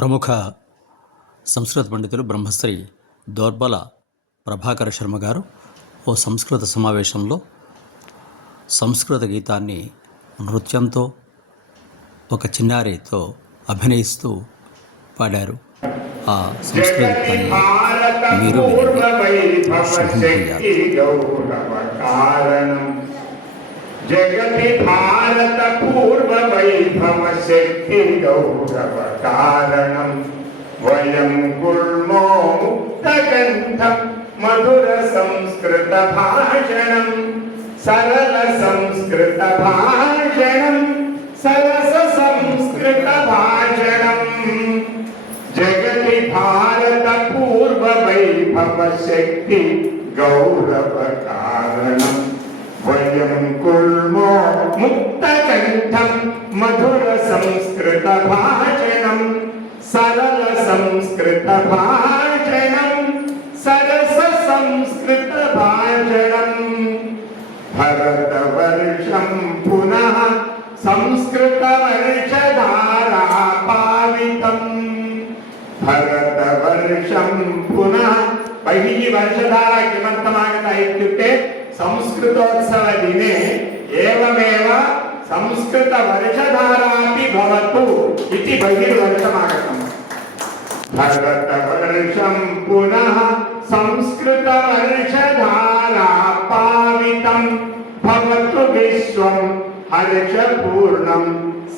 ప్రముఖ సంస్కృత పండితులు బ్రహ్మశ్రీ దోర్బల ప్రభాకర శర్మ గారు ఓ సంస్కృత సమావేశంలో సంస్కృత గీతాన్ని నృత్యంతో ఒక చిన్నారితో అభినయిస్తూ పాడారు. ఆ సంస్కృత గీతాన్ని మీరు వినండి. శుభం जगति भारत पूर्व वैभव शक्ति गौरव कारणम वयम गुर्मो मुक्तगंधम मधुर संस्कृत भाषणम सरल संस्कृत भाषणम सरस संस्कृत भाषणम जगति भारत पूर्व वैभव शक्ति गौरव ముక్తకంఠం మధుర సంస్కృత భాషణం సరళ సంస్కృత భాషణం సరస సంస్కృత భాషణం భరతవర్షం పునః సంస్కృతవర్షధారా పావితం भरतवर्षं पुनः बहिः वर्षधारा किमर्थमागता इत्युक्ते संस्कृतोत्सवदिने ఏవమేవ సంస్కృత వర్షధారాపి భవతు ఇది బహిర్వర్షమాగతం భరత వర్షం పునః సంస్కృత వర్షధారా పావితం భవతు విశ్వం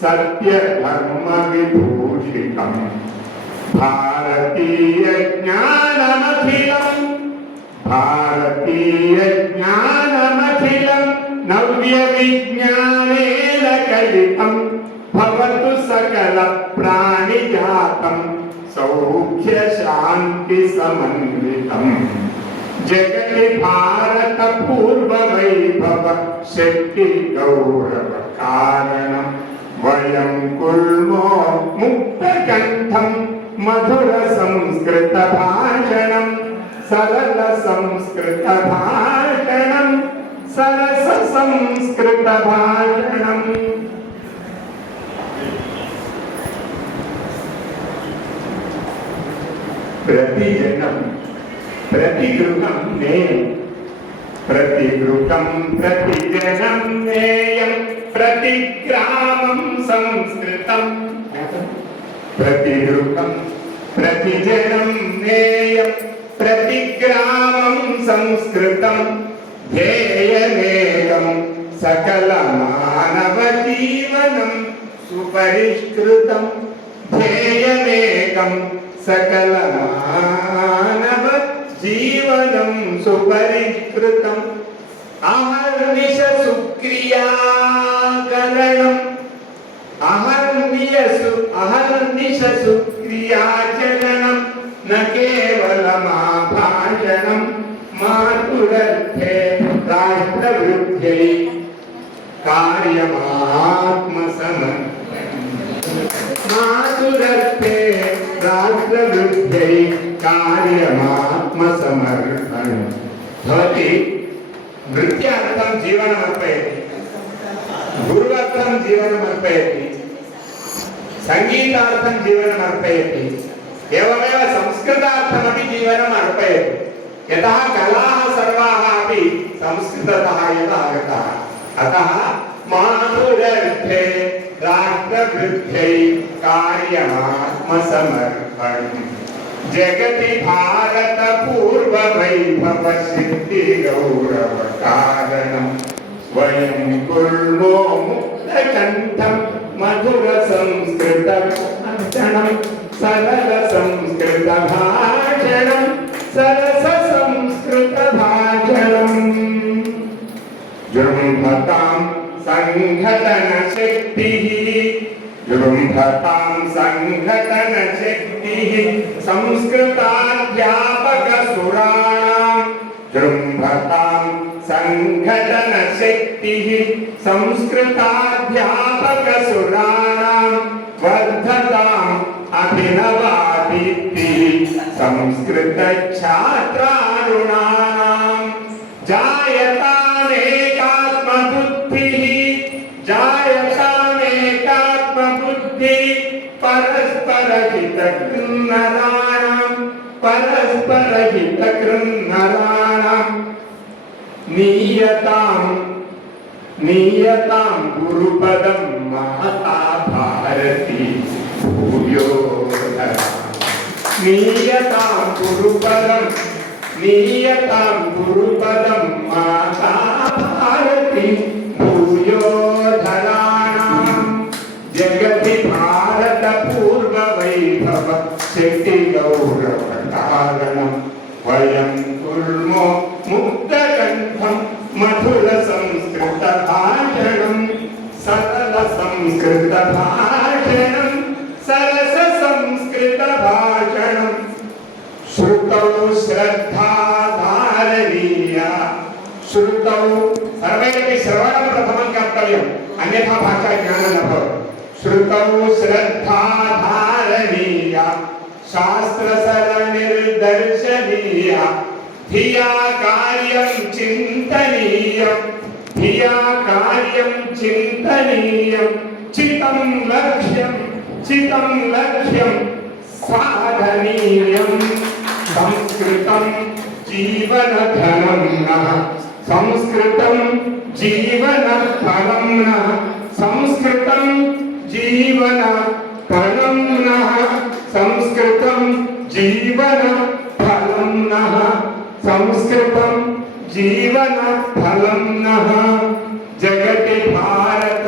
సత్య ధర్మ విభూషితం భారతీయ జ్ఞానమఖిలం భారతీయ జ్ఞాన नव्यविज्ञानेन कलितं भवतु सकलप्राणिजातं सौख्यशान्तिसमन्वितम् जगति भारतपूर्ववैभव शक्तिगौरवकारणं वयं कुर्मो मुक्तकण्ठं मधुरसंस्कृतभाषणं सरलसंस्कृतभाषणम् సరస సంస్కృత భాషణం ప్రతి జనం ప్రతి గృహం నేను ప్రతి గృహం ప్రతి జనం నేయం. ప్రతి గ్రామం సంస్కృతం. ప్రతి గృహం ప్రతి జనం నేయం. ప్రతి గ్రామం సంస్కృతం. नेयं प्रतिग्रामं संस्कृतं ध्येयमेकं सकलमानवजीवनं सुपरिष्कृतं ध्येयमेकं सकलमानव जीवनं सुपरिष्कृतम् अहर्निश सुक्रियाकरणम् अहर्नियसु अहर्निश सुक्रियाचरणं न केवलमाभाषणं मातुरर्थे राष्ट्रवृद्ध्यै कार्यमात्मसमर्पणम् मातुरर्थे राष्ट्रवृद्ध्यै कार्यमात्मसमर्पणम् भवति नृत्यार्थं जीवनमर्पयति गुरुवर्थं जीवनमर्पयति सङ्गीतार्थं जीवनमर्पयति एवमेव संस्कृतार्थमपि जीवनम् अर्पयति यतः कलाः सर्वाः अपि संस्कृततः एव आगताः। अतः मातुरर्थे राष्ट्रवृद्ध्यै कार्यमात्मसमर्पणम्। जगति भारत पूर्व वैभव सिद्धि गौरव कारणम् वयं कुर्मो मुक्तकण्ठं मधुर संस्कृत जृम्भतां सङ्घटनशक्तिः जृम्भतां सङ्घटनशक्तिः संस्कृताध्यापकसुराणां। जृम्भतां सङ्घटनशक्तिः संस्कृताध्यापकसुराणां। वर्धताम् अभिनवादित्तिः संस्कृतछात्रारुणानां जायतामेकात्मबुद्धिः परस्पर परस्परहितकृन्नराणां परस्परहितकृन्नराणां नीयतां नीयतां गुरुपदं महता भारती भूयो नीयतां गुरुपदं नीयतां गुरुपदं माता भारती शेट्टिगौरवकारणं वयं कुर्मो मुक्तकण्ठं मधुरसंस्कृतभाषणं सरलसंस्कृतभाषणं सरससंस्कृतभाषणम् श्रुतौ श्रद्धा धारणीया श्रुतौ सर्वैरपि श्रवणं प्रथमं कर्तव्यम्, अन्यथा भाषा ज्ञानं न भवति। श्रुतौ श्रद्धा శాస్త్ర నిర్దర్శనీయ ధియా కార్యం చింతనీయం ధియా కార్యం చింతనీయం చితం లక్ష్యం చితం లక్ష్యం సాధనీయం సంస్కృతం జీవనధనం సంస్కృతం జీవనధనం సంస్కృతం जीवनफलं नः संस्कृतं जीवनफलं नः जगति भारत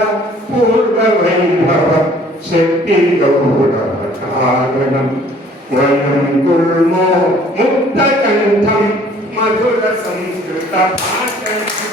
पूर्ववैभव शक्तिगौरवकारणं वयं कुर्मो मुक्तकण्ठं मधुरसंस्कृतभाषणं सरलसंस्कृतभाषणं सरससंस्कृतभाषणं